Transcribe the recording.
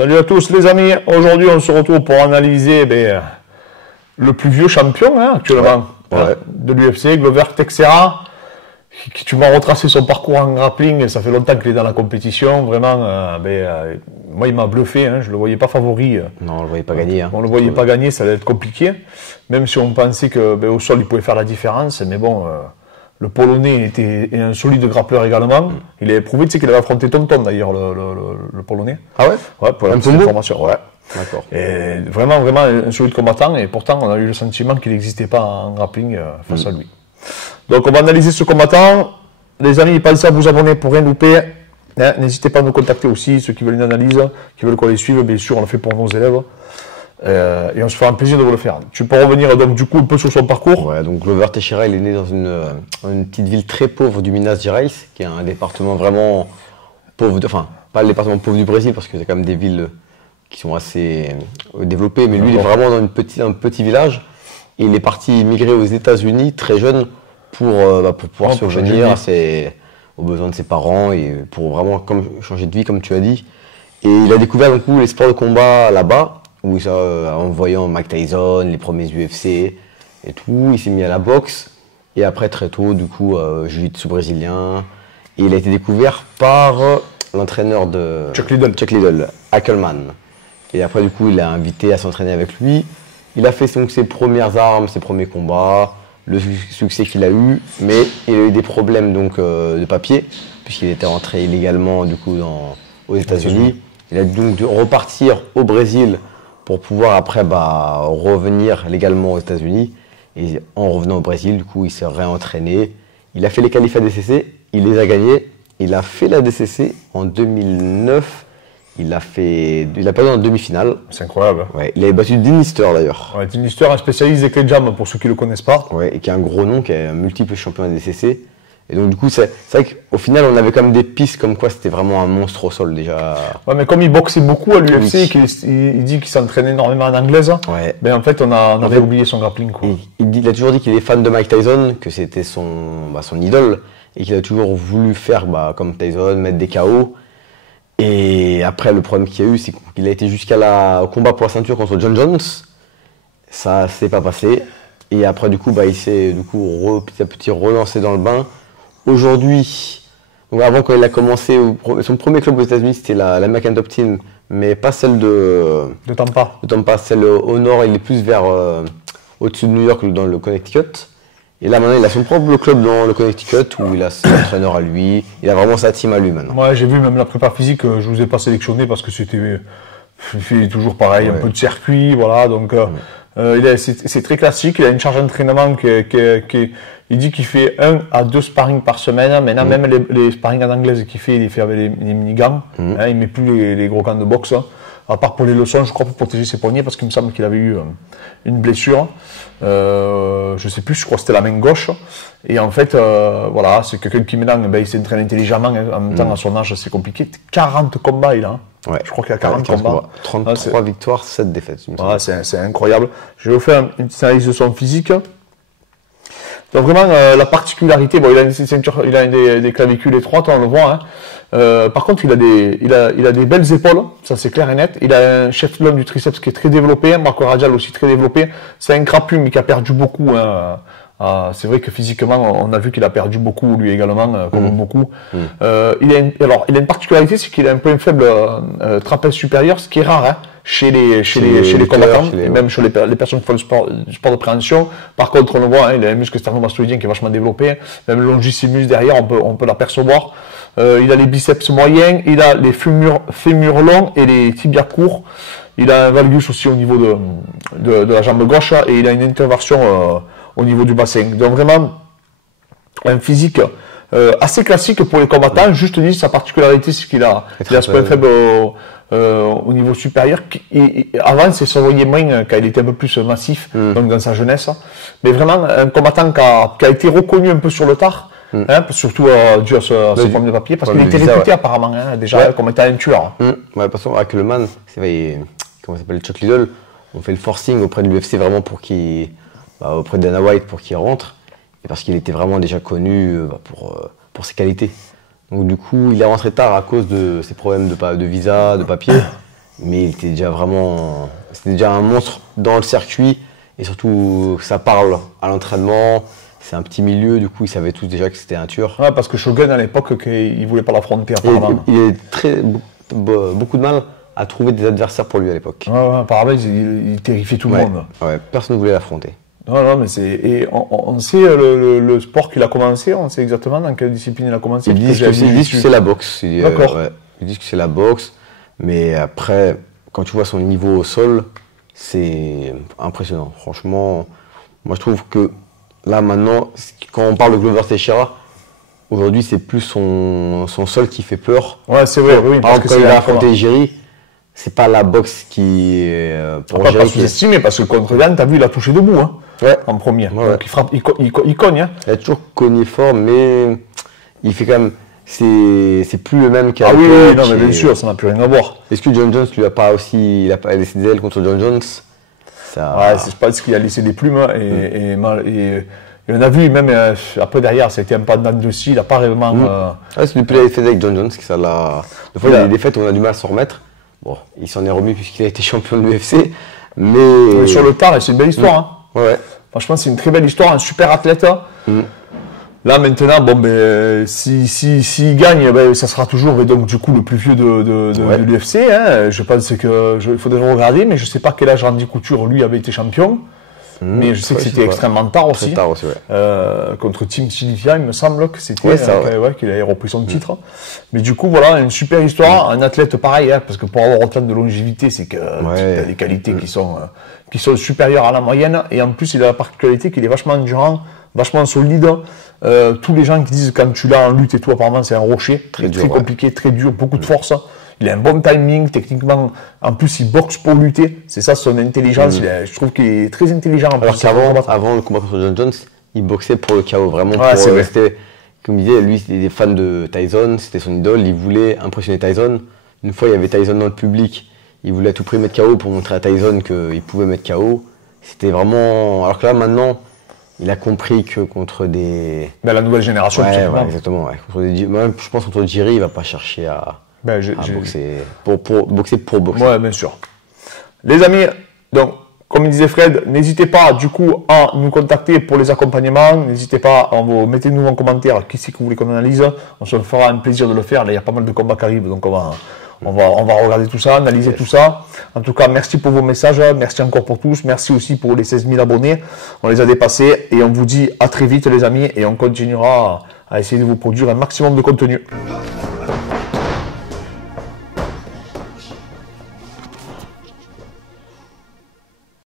Salut à tous les amis, aujourd'hui on se retrouve pour analyser le plus vieux champion actuellement de l'UFC, Glover Teixeira, qui tu m'as retracé son parcours en grappling, ça fait longtemps qu'il est dans la compétition, vraiment, moi il m'a bluffé, je ne le voyais pas favori. Non, on ne le voyait pas gagner. On ne le voyait pas gagner, ça allait être compliqué, même si on pensait qu'au sol il pouvait faire la différence, mais bon... Le Polonais était un solide grappleur également. Il avait prouvé qu'il avait affronté Tonton d'ailleurs, le Polonais. Ah ouais? Ouais, pour la petite information. Ouais. D'accord. Et vraiment un solide combattant. Et pourtant, on a eu le sentiment qu'il n'existait pas en grappling face à lui. Donc, on va analyser ce combattant. Les amis, pensez à vous abonner pour rien louper. N'hésitez pas à nous contacter aussi, ceux qui veulent une analyse, qui veulent qu'on les suive. Bien sûr, on le fait pour nos élèves. Et on se fera un plaisir de vous le faire. Tu peux revenir donc du coup un peu sur son parcours. Ouais, donc Glover Teixeira, il est né dans une petite ville très pauvre du Minas Gerais, qui est un département vraiment pauvre, enfin pas le département pauvre du Brésil parce que c'est quand même des villes qui sont assez développées, mais lui il est vraiment dans un petit village et il est parti immigrer aux États-Unis très jeune pour pouvoir subvenir aux besoins de ses parents et pour vraiment changer de vie comme tu as dit. Et il a découvert du coup les sports de combat là-bas. Où en voyant Mike Tyson, les premiers UFC et tout, il s'est mis à la boxe. Et après, très tôt, du coup, jiu-jitsu brésilien. Et il a été découvert par l'entraîneur de Chuck Liddell, Ackelman. Et après, du coup, il l'a invité à s'entraîner avec lui. Il a fait donc ses premières armes, ses premiers combats, le succès qu'il a eu. Mais il a eu des problèmes donc, de papier, puisqu'il était rentré illégalement du coup, aux États-Unis. Il a donc dû repartir au Brésil pour pouvoir après revenir légalement aux États-Unis. Et en revenant au Brésil, du coup, il s'est réentraîné. Il a fait les qualifs ADCC, il les a gagnés. Il a fait la DCC en 2009. Il a perdu en demi-finale. C'est incroyable. Ouais, il avait battu Dean Lister d'ailleurs. Ouais, Dean Lister, un spécialiste des clés de jam pour ceux qui ne le connaissent pas. Ouais, et qui a un gros nom, qui est un multiple champion ADCC. Et donc du coup, c'est vrai qu'au final, on avait quand même des pistes comme quoi c'était vraiment un monstre au sol déjà. Ouais, mais comme il boxait beaucoup à l'UFC, il dit qu'il s'entraînait énormément en anglaise, ben en fait, on avait oublié son grappling. Quoi. Il a toujours dit qu'il est fan de Mike Tyson, que c'était son idole, et qu'il a toujours voulu faire comme Tyson, mettre des KO. Et après, le problème qu'il y a eu, c'est qu'il a été jusqu'au combat pour la ceinture contre John Jones. Ça s'est pas passé. Et après, du coup, il s'est petit à petit relancé dans le bain. Aujourd'hui, donc avant quand il a commencé, son premier club aux États-Unis c'était l'American Top Team, mais pas celle de Tampa. Celle au nord, il est plus vers au-dessus de New York, dans le Connecticut. Et là maintenant, il a son propre club dans le Connecticut où il a son entraîneur à lui. Il a vraiment sa team à lui maintenant. Ouais, j'ai vu même la prépa physique, je vous ai pas sélectionné parce que c'était toujours pareil, un peu de circuit, voilà. Donc c'est très classique. Il a une charge d'entraînement il dit qu'il fait 1 à 2 sparring par semaine. Maintenant, même les sparring en anglaise qu'il fait, il fait avec les mini-gants. Il met plus les gros gants de boxe. À part pour les leçons, je crois, pour protéger ses poignets, parce qu'il me semble qu'il avait eu une blessure. Je sais plus, je crois que c'était la main gauche. Et en fait, voilà, c'est quelqu'un qui maintenant, il s'entraîne intelligemment. En même temps, à son âge, c'est compliqué. 40 combats, il a. Ouais. Je crois qu'il a 40 combats. 33 victoires, 7 défaites. Voilà, c'est incroyable. Je vais vous faire une petite analyse de son physique. Donc vraiment, la particularité, il a une ceinture, il a des clavicules étroites, on le voit. Par contre, il a des belles épaules, ça c'est clair et net. Il a un chef long du triceps qui est très développé, un marque radial aussi très développé. C'est un crapule, mais qui a perdu beaucoup. C'est vrai que physiquement, on a vu qu'il a perdu beaucoup, lui également, comme beaucoup. Il a une particularité, c'est qu'il a un peu un faible trapèze supérieur, ce qui est rare chez les combattants, et même chez les personnes qui font le sport de préhension. Par contre, on le voit, il a un muscle sternomastoïdien qui est vachement développé, même le longissimus derrière, on peut l'apercevoir. Il a les biceps moyens, il a les fémurs longs et les tibias courts. Il a un valgus aussi au niveau de la jambe gauche et il a une intervention au niveau du bassin. Donc vraiment, un physique assez classique pour les combattants. Juste dit, sa particularité, c'est qu'il a ce point faible au niveau supérieur. Avant, c'est se voyait moins quand il était un peu plus massif, donc dans sa jeunesse. Mais vraiment, un combattant qui a été reconnu un peu sur le tard, surtout dû à ses problèmes de papier, parce qu'il était réputé apparemment, déjà, comme étant un tueur. Parce qu'Ackelman, comment s'appelle, Chuck Liddell, on fait le forcing auprès de l'UFC vraiment auprès de Dana White pour qu'il rentre, et parce qu'il était vraiment déjà connu pour ses qualités. Donc du coup, il est rentré tard à cause de ses problèmes de visa, de papier. mais il était déjà vraiment. C'était déjà un monstre dans le circuit, et surtout, ça parle à l'entraînement. C'est un petit milieu, du coup, ils savaient tous déjà que c'était un tueur. Ouais, parce que Shogun, à l'époque, il voulait pas l'affronter apparemment. Il a beaucoup de mal à trouver des adversaires pour lui à l'époque. Ouais, apparemment, il terrifiait tout le monde. Ouais, personne ne voulait l'affronter. Non, mais c'est. Et on sait le sport qu'il a commencé, on sait exactement dans quelle discipline il a commencé. Ils disent que c'est la boxe. D'accord. Ils disent que c'est la boxe, mais après, quand tu vois son niveau au sol, c'est impressionnant. Franchement, moi je trouve que là maintenant, quand on parle de Glover Teixeira, aujourd'hui c'est plus son sol qui fait peur. Ouais, c'est vrai, oui. Par exemple, quand il a affronté Jiri, c'est pas la boxe qui pour Jiri. Pas sous-estimé, parce que contre Yann, t'as vu, il a touché debout, hein, en premier. Ouais. Donc il frappe, il cogne. Hein. Il a toujours cogné fort, mais il fait quand même. C'est plus le même qu'à Ah oui, non, mais bien sûr, ça n'a plus rien à voir. Est-ce que John Jones lui a pas aussi. Il a pas laissé des ailes contre John Jones ça... Ouais, c'est pas ce qu'il a laissé des plumes. Et on a vu, même après derrière, c'était un pas de dessus, il n'a pas vraiment. C'est depuis la défaite avec John Jones que ça l'a. Des fois, il y a des défaites où on a du mal à s'en remettre. Bon, il s'en est remis puisqu'il a été champion de l'UFC. Mais sur le tard, c'est une belle histoire. Hein. Ouais. Franchement, c'est une très belle histoire, un super athlète. Là maintenant, bon, ben, s'il gagne, ben, ça sera toujours donc du coup le plus vieux de l'UFC. Hein. Je pense qu'il faudrait regarder, mais je sais pas quel âge Randy Couture lui avait été champion. Mais je sais que c'était extrêmement tard aussi. Très tard aussi, ouais. Contre Tim Sylvia, il me semble que c'était qu'il avait repris son titre. Mais du coup, voilà, une super histoire. Un athlète pareil, hein, parce que pour avoir autant de longévité, c'est que tu as des qualités qui sont supérieures à la moyenne. Et en plus, il a la particularité qu'il est vachement endurant, vachement solide. Tous les gens qui disent quand tu l'as en lutte et tout, apparemment, c'est un rocher. Très compliqué, très dur, beaucoup de force. Il a un bon timing, techniquement. En plus, il boxe pour lutter. C'est ça son intelligence. Je trouve qu'il est très intelligent. Alors qu'avant le combat contre John Jones, il boxait pour le KO, vraiment pour rester. Comme il disait, lui, c'était des fans de Tyson, c'était son idole. Il voulait impressionner Tyson. Une fois, il y avait Tyson dans le public. Il voulait à tout prix mettre KO pour montrer à Tyson qu'il pouvait mettre KO. C'était vraiment. Alors que là, maintenant, il a compris que contre des. Ben, la nouvelle génération, exactement. Ouais. Moi, je pense que contre Jiri, il va pas chercher à boxer pour boxer. Ouais, bien sûr. Les amis, donc, comme disait Fred, n'hésitez pas du coup à nous contacter pour les accompagnements. N'hésitez pas à mettez-nous en commentaire qui c'est que vous voulez qu'on analyse. On se fera un plaisir de le faire. Là, il y a pas mal de combats qui arrivent, donc on va regarder tout ça, analyser tout ça. En tout cas, merci pour vos messages. Merci encore pour tous. Merci aussi pour les 16 000 abonnés. On les a dépassés et on vous dit à très vite les amis et on continuera à essayer de vous produire un maximum de contenu.